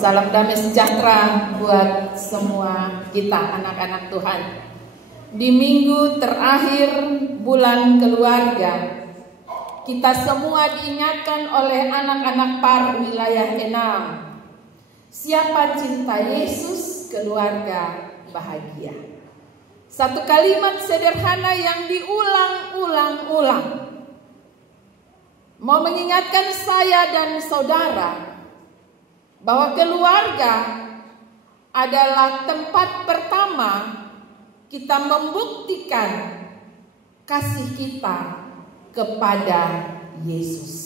Salam damai sejahtera buat semua kita anak-anak Tuhan. Di minggu terakhir bulan keluarga, kita semua diingatkan oleh anak-anak PAR wilayah 6. Siapa cinta Yesus, keluarga bahagia. Satu kalimat sederhana yang diulang-ulang-ulang, mau mengingatkan saya dan saudara bahwa keluarga adalah tempat pertama kita membuktikan kasih kita kepada Yesus.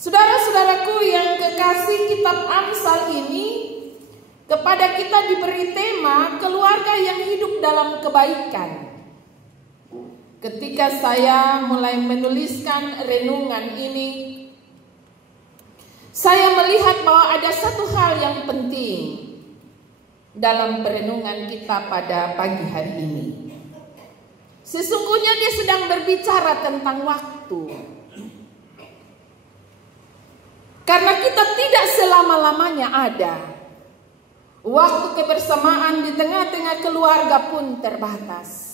Saudara-saudaraku yang kekasih, kitab Amsal ini kepada kita diberi tema keluarga yang hidup dalam kebaikan. Ketika saya mulai menuliskan renungan ini, saya melihat bahwa ada satu hal yang penting dalam perenungan kita pada pagi hari ini. Sesungguhnya dia sedang berbicara tentang waktu. Karena kita tidak selama-lamanya ada. Waktu kebersamaan di tengah-tengah keluarga pun terbatas.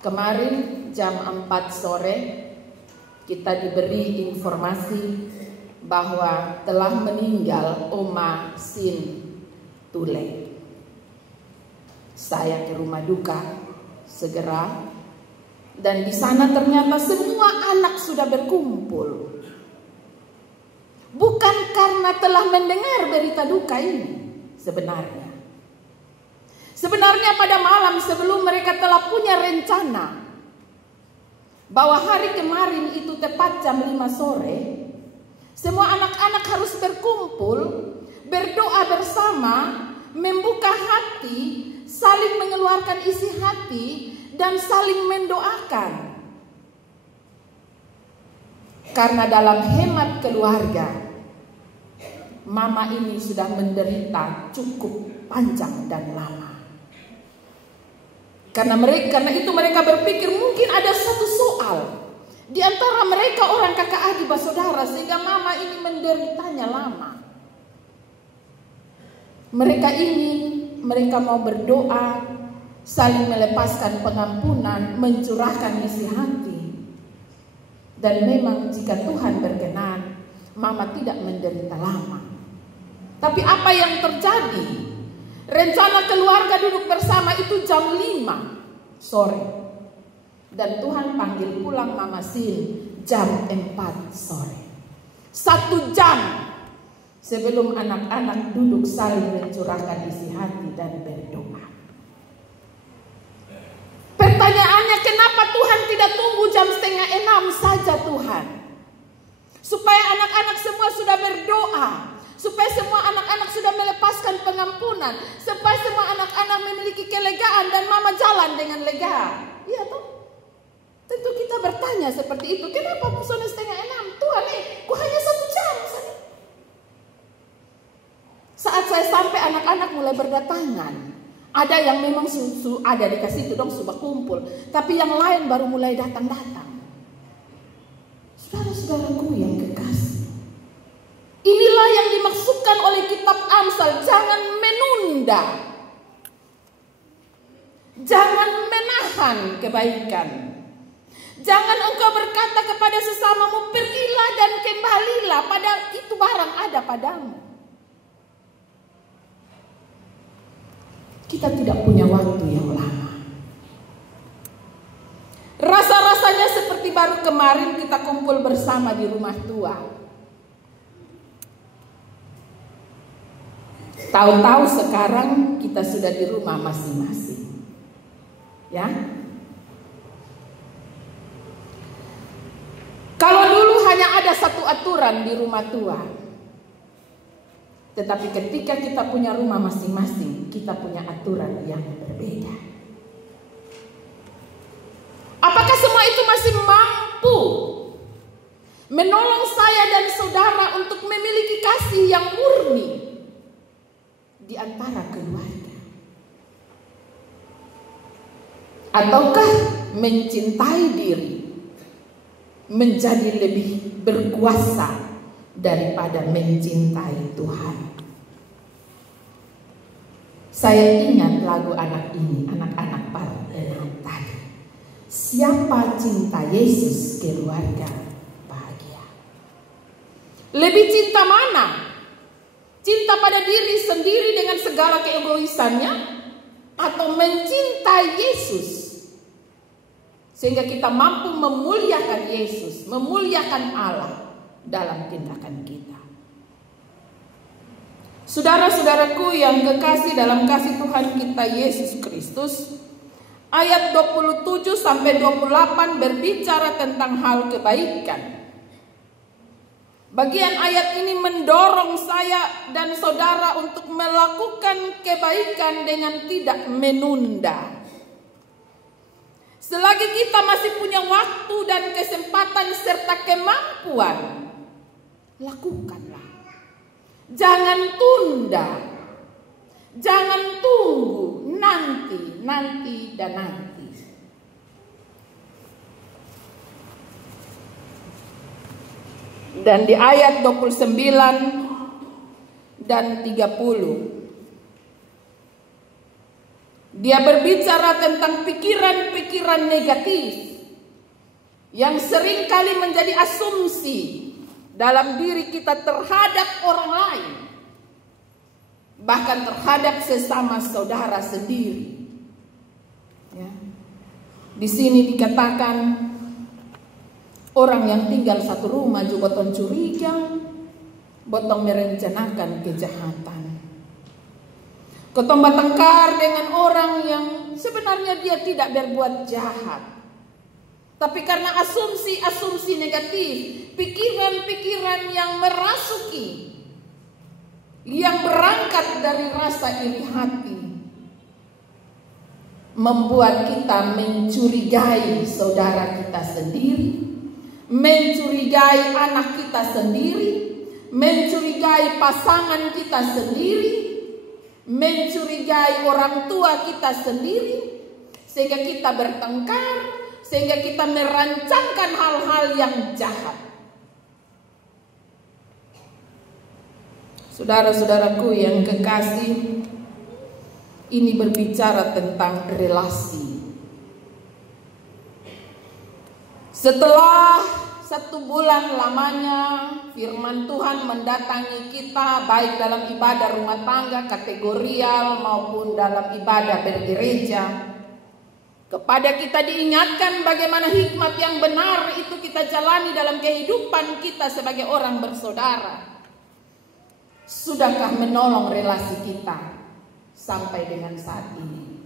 Kemarin jam 4 sore kita diberi informasi bahwa telah meninggal Oma Sin Tule. Saya ke rumah duka segera, dan di sana ternyata semua anak sudah berkumpul. Bukan karena telah mendengar berita duka ini sebenarnya. Sebenarnya pada malam sebelum mereka telah punya rencana bahwa hari kemarin itu tepat jam 5 sore, semua anak-anak harus berkumpul, berdoa bersama, membuka hati, saling mengeluarkan isi hati, dan saling mendoakan. Karena dalam hemat keluarga, mama ini sudah menderita cukup panjang dan lama. Karena itu mereka berpikir mungkin ada satu soal di antara mereka orang kakak adik bersaudara sehingga mama ini menderitanya lama. Mereka mau berdoa, saling melepaskan pengampunan, mencurahkan isi hati. Dan memang jika Tuhan berkenan, mama tidak menderita lama. Tapi apa yang terjadi? Rencana keluarga duduk bersama itu jam 5 sore. Dan Tuhan panggil pulang Mama Sin jam 4 sore. 1 jam sebelum anak-anak duduk saling mencurahkan isi hati dan berdoa. Pertanyaannya, kenapa Tuhan tidak tunggu jam 5:30 saja Tuhan? Supaya anak-anak semua sudah berdoa, supaya semua anak-anak sudah melepaskan pengampunan, supaya semua anak-anak memiliki kelegaan dan mama jalan dengan lega. Iya toh? Tentu kita bertanya seperti itu. Kenapa pusona 5:30? Tuhan ku hanya 1 jam saja. Saat saya sampai anak-anak mulai berdatangan. Ada yang memang ada dikasih itu dong sudah kumpul. Tapi yang lain baru mulai datang-datang. Saudara-saudaraku yang kekasih, inilah yang dimaksudkan oleh kitab Amsal. Jangan menunda, jangan menahan kebaikan. Jangan engkau berkata kepada sesamamu, pergilah dan kembalilah, padahal itu barang ada padamu. Kita tidak punya waktu yang lama. Rasa-rasanya seperti baru kemarin kita kumpul bersama di rumah tua. Tahu-tahu sekarang kita sudah di rumah masing-masing. Ya. Kalau dulu hanya ada satu aturan di rumah tua. Tetapi ketika kita punya rumah masing-masing, kita punya aturan yang berbeda. Apakah semua itu masih mampu menolong saya dan saudara untuk memiliki kasih yang murni di antara keluarga? Ataukah mencintai diri menjadi lebih berkuasa daripada mencintai Tuhan. Saya ingat lagu anak ini, anak-anak Parlemen tadi. Siapa cinta Yesus, keluarga bahagia. Lebih cinta mana? Cinta pada diri sendiri dengan segala keegoisannya, atau mencintai Yesus sehingga kita mampu memuliakan Yesus, memuliakan Allah dalam tindakan kita. Saudara-saudaraku yang kekasih dalam kasih Tuhan kita Yesus Kristus, ayat 27 sampai 28 berbicara tentang hal kebaikan. Bagian ayat ini mendorong saya dan saudara untuk melakukan kebaikan dengan tidak menunda. Selagi kita masih punya waktu dan kesempatan serta kemampuan, lakukanlah. Jangan tunda. Jangan tunggu nanti dan nanti. Dan di ayat 29 dan 30 dia berbicara tentang pikiran-pikiran negatif yang seringkali menjadi asumsi dalam diri kita terhadap orang lain, bahkan terhadap sesama saudara sendiri. Ya. Di sini dikatakan orang yang tinggal satu rumah juga botong curiga, botong merencanakan kejahatan. Ketong bertengkar dengan orang yang sebenarnya dia tidak berbuat jahat, tapi karena asumsi-asumsi negatif, pikiran-pikiran yang merasuki, yang berangkat dari rasa iri hati, membuat kita mencurigai saudara kita sendiri, mencurigai anak kita sendiri, mencurigai pasangan kita sendiri, mencurigai orang tua kita sendiri, sehingga kita bertengkar, sehingga kita merancangkan hal-hal yang jahat. Saudara-saudaraku yang kekasih, ini berbicara tentang relasi. Setelah 1 bulan lamanya firman Tuhan mendatangi kita, baik dalam ibadah rumah tangga kategorial maupun dalam ibadah bergereja, kepada kita diingatkan bagaimana hikmat yang benar itu kita jalani dalam kehidupan kita sebagai orang bersaudara. Sudahkah menolong relasi kita sampai dengan saat ini?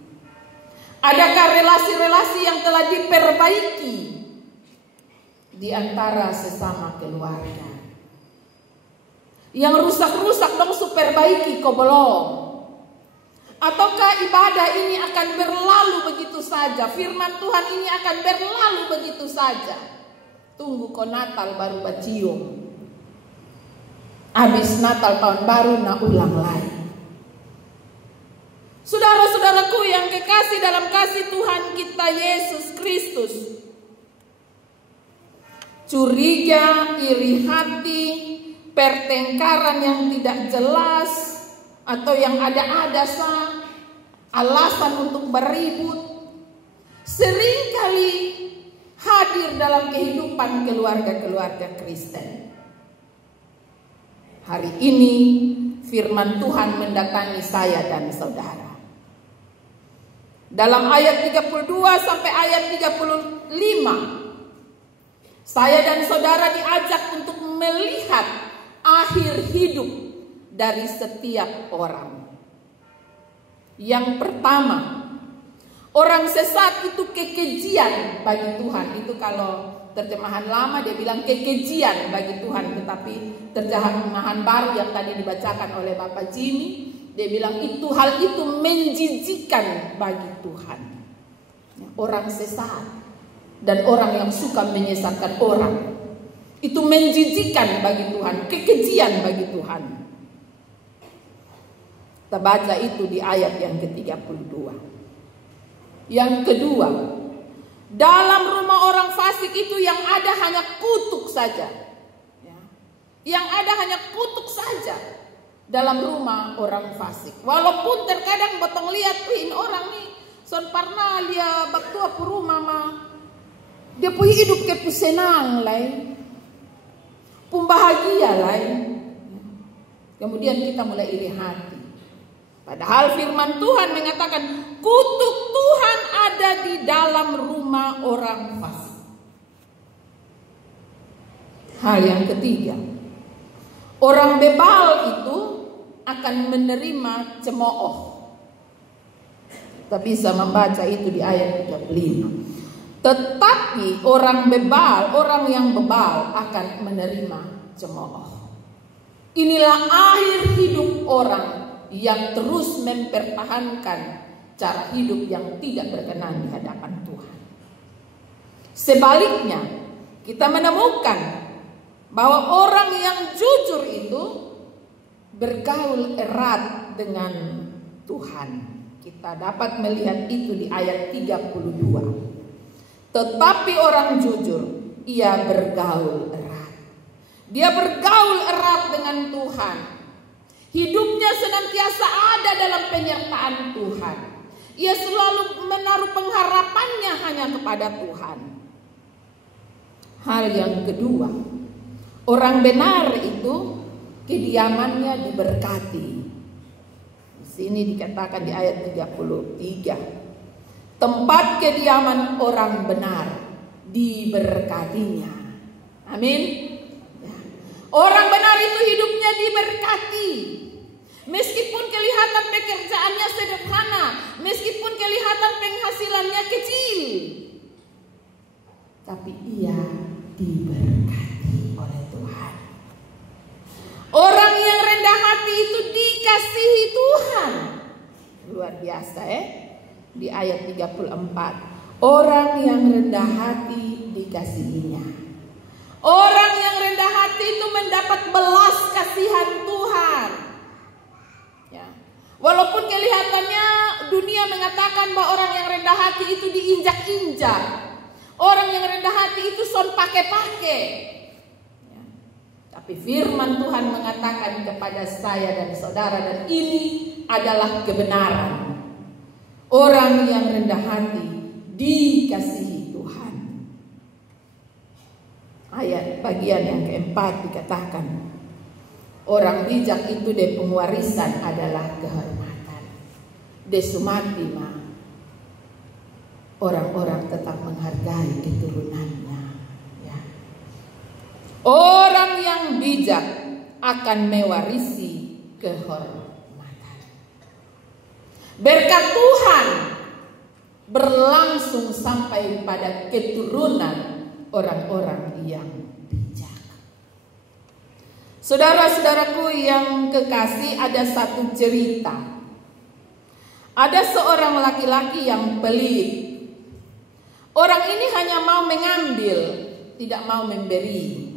Adakah relasi-relasi yang telah diperbaiki di antara sesama keluarga? Yang rusak-rusak dong superbaiki kok belum? Ataukah ibadah ini akan berlalu begitu saja? Firman Tuhan ini akan berlalu begitu saja? Tunggu kok Natal baru bacium. Habis Natal tahun baru nak ulang lagi. Saudara-saudaraku yang kekasih dalam kasih Tuhan kita Yesus Kristus, curiga, iri hati, pertengkaran yang tidak jelas, atau yang ada-ada alasan untuk beribut, seringkali hadir dalam kehidupan keluarga-keluarga Kristen. Hari ini firman Tuhan mendatangi saya dan saudara. Dalam ayat 32 sampai ayat 35, saya dan saudara diajak untuk melihat akhir hidup dari setiap orang. Yang pertama, orang sesat itu kekejian bagi Tuhan. Itu kalau terjemahan lama dia bilang kekejian bagi Tuhan, tetapi terjemahan baru yang tadi dibacakan oleh Bapak Jimmy, dia bilang hal itu menjijikan bagi Tuhan. Orang sesat dan orang yang suka menyesatkan orang, itu menjijikan bagi Tuhan, kekejian bagi Tuhan. Kita baca itu di ayat yang ke-32. Yang kedua, dalam rumah orang fasik itu yang ada hanya kutuk saja. Yang ada hanya kutuk saja dalam rumah orang fasik. Walaupun terkadang botong lihat, ini orang nih son parna dia baktua pu rumah mah. Dia pu hidup ke pu senang lain. Pu bahagia lain. Kemudian kita mulai iri hati. Padahal firman Tuhan mengatakan kutuk Tuhan ada di dalam rumah orang fasik. Hal yang ketiga, orang bebal itu akan menerima cemooh. Kita bisa membaca itu di ayat 35. Tetapi orang bebal, orang yang bebal akan menerima cemooh. Inilah akhir hidup orang yang terus mempertahankan cara hidup yang tidak berkenan di hadapan Tuhan. Sebaliknya, kita menemukan bahwa orang yang jujur itu bergaul erat dengan Tuhan. Kita dapat melihat itu di ayat 32. Tetapi orang jujur, ia bergaul erat. Dia bergaul erat dengan Tuhan. Hidupnya senantiasa ada dalam penyertaan Tuhan. Ia selalu menaruh pengharapannya hanya kepada Tuhan. Hal yang kedua, orang benar itu kediamannya diberkati. Di sini dikatakan di ayat 33. Tempat kediaman orang benar diberkatinya. Amin. Orang benar itu hidupnya diberkati. Meskipun kelihatan pekerjaannya sederhana, meskipun kelihatan penghasilannya kecil, tapi ia diberkati oleh Tuhan. Orang yang rendah hati itu dikasihi Tuhan. Luar biasa Di ayat 34. Orang yang rendah hati dikasihinya. Orang yang rendah hati itu mendapat belas kasihan Tuhan. Ya. Walaupun kelihatannya dunia mengatakan bahwa orang yang rendah hati itu diinjak-injak. Orang yang rendah hati itu son pakai-pakai. Ya. Tapi firman Tuhan mengatakan kepada saya dan saudara, dan ini adalah kebenaran. Orang yang rendah hati dikasihi Tuhan. Ayat bagian yang keempat dikatakan, orang bijak itu de pengwarisan adalah kehormatan. De sumatima, orang-orang tetap menghargai keturunannya. Ya. Orang yang bijak akan mewarisi kehormatan. Berkat Tuhan berlangsung sampai pada keturunan orang-orang yang bijak. Saudara-saudaraku yang kekasih, ada satu cerita. Ada seorang laki-laki yang pelit. Orang ini hanya mau mengambil, tidak mau memberi.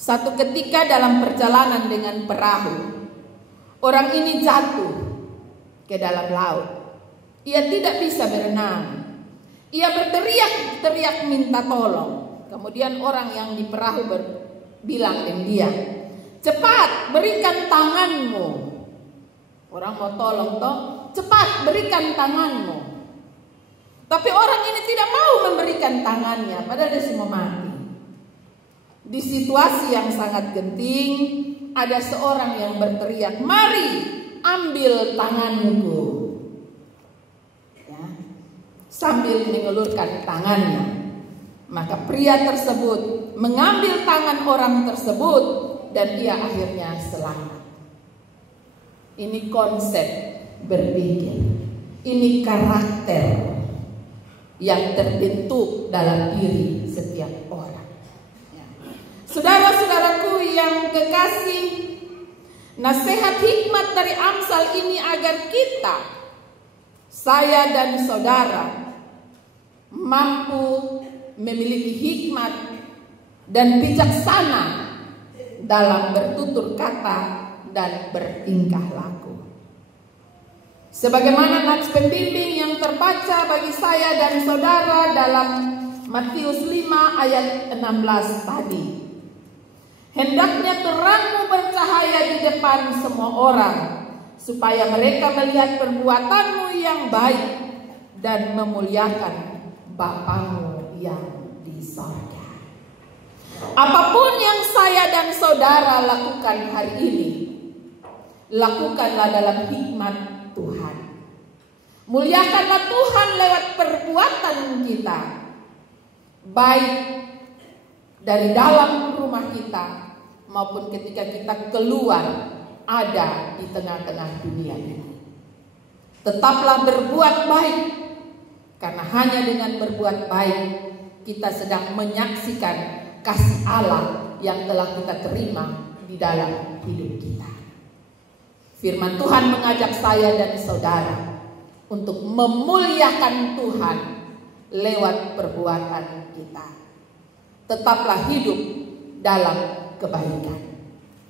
Satu ketika dalam perjalanan dengan perahu, orang ini jatuh ke dalam laut. Ia tidak bisa berenang. Ia berteriak-teriak minta tolong. Kemudian orang yang di perahu bilang dengan dia, cepat berikan tanganmu. Orang mau tolong toh, cepat berikan tanganmu. Tapi orang ini tidak mau memberikan tangannya, padahal dia semua mati. Di situasi yang sangat genting, ada seorang yang berteriak, mari ambil tanganku. Sambil mengelurkan tangannya, maka pria tersebut mengambil tangan orang tersebut dan ia akhirnya selamat. Ini konsep berpikir, ini karakter yang terbentuk dalam diri setiap orang. Saudara-saudaraku yang kekasih, nasihat hikmat dari Amsal ini agar kita, saya dan saudara, mampu memiliki hikmat dan bijaksana dalam bertutur kata dan bertingkah laku. Sebagaimana nats pembimbing yang terbaca bagi saya dan saudara dalam Matius 5 ayat 16 tadi. Hendaknya terangmu bercahaya di depan semua orang, supaya mereka melihat perbuatanmu yang baik dan memuliakan Bapamu yang di sorga. Apapun yang saya dan saudara lakukan hari ini, lakukanlah dalam hikmat Tuhan. Muliakanlah Tuhan lewat perbuatan kita, baik dari dalam rumah kita maupun ketika kita keluar ada di tengah-tengah dunia ini. Tetaplah berbuat baik, karena hanya dengan berbuat baik kita sedang menyaksikan kasih Allah yang telah kita terima di dalam hidup kita. Firman Tuhan mengajak saya dan saudara untuk memuliakan Tuhan lewat perbuatan kita. Tetaplah hidup dalam kebaikan.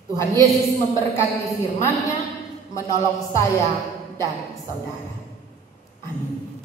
Tuhan Yesus memberkati firman-Nya, menolong saya dan saudara. Amin.